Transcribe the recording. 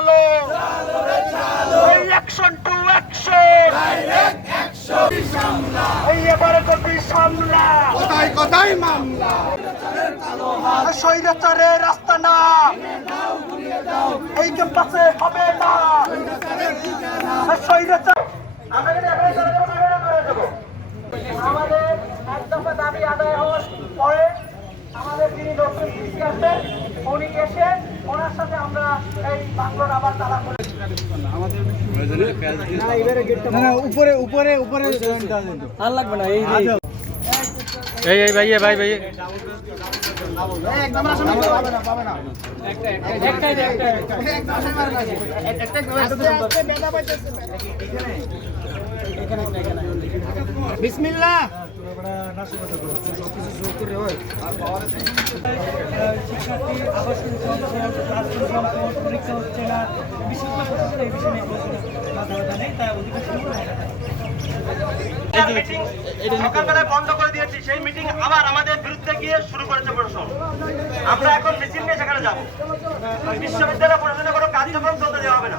চালো, এই action to action, এই এবারে করবি সামলা, কোথায় মামলা? স্বৈরাচারের রাস্তা না, এই ক্যাম্পাসে হবে না স্বৈরাচার। আমাদের এক দফা দাবি আদায় হওয়ার পরে আমাদের যিনি নতুন কৃষি আসেন উনি এসে ওনার সাথে আমরা এই বাংলোর আবার তালা করে উপরে উপরে উপরে আর লাগবে না। এই ভাই বিসমিল্লাহ। শিক্ষার্থী আবাসন পরীক্ষা হচ্ছে না, এই বিষয় নিয়ে কথা নেই, তাই সকালবেলায় বন্ধ করে দিয়েছি, সেই মিটিং আবার আমাদের বিরুদ্ধে গিয়ে শুরু করেছে প্রশাসন। আমরা এখন মিছিল নিয়ে সেখানে যাব। বিশ্ববিদ্যালয় প্রশাসনের কোনো কার্যক্রম চলতে দেওয়া হবে না।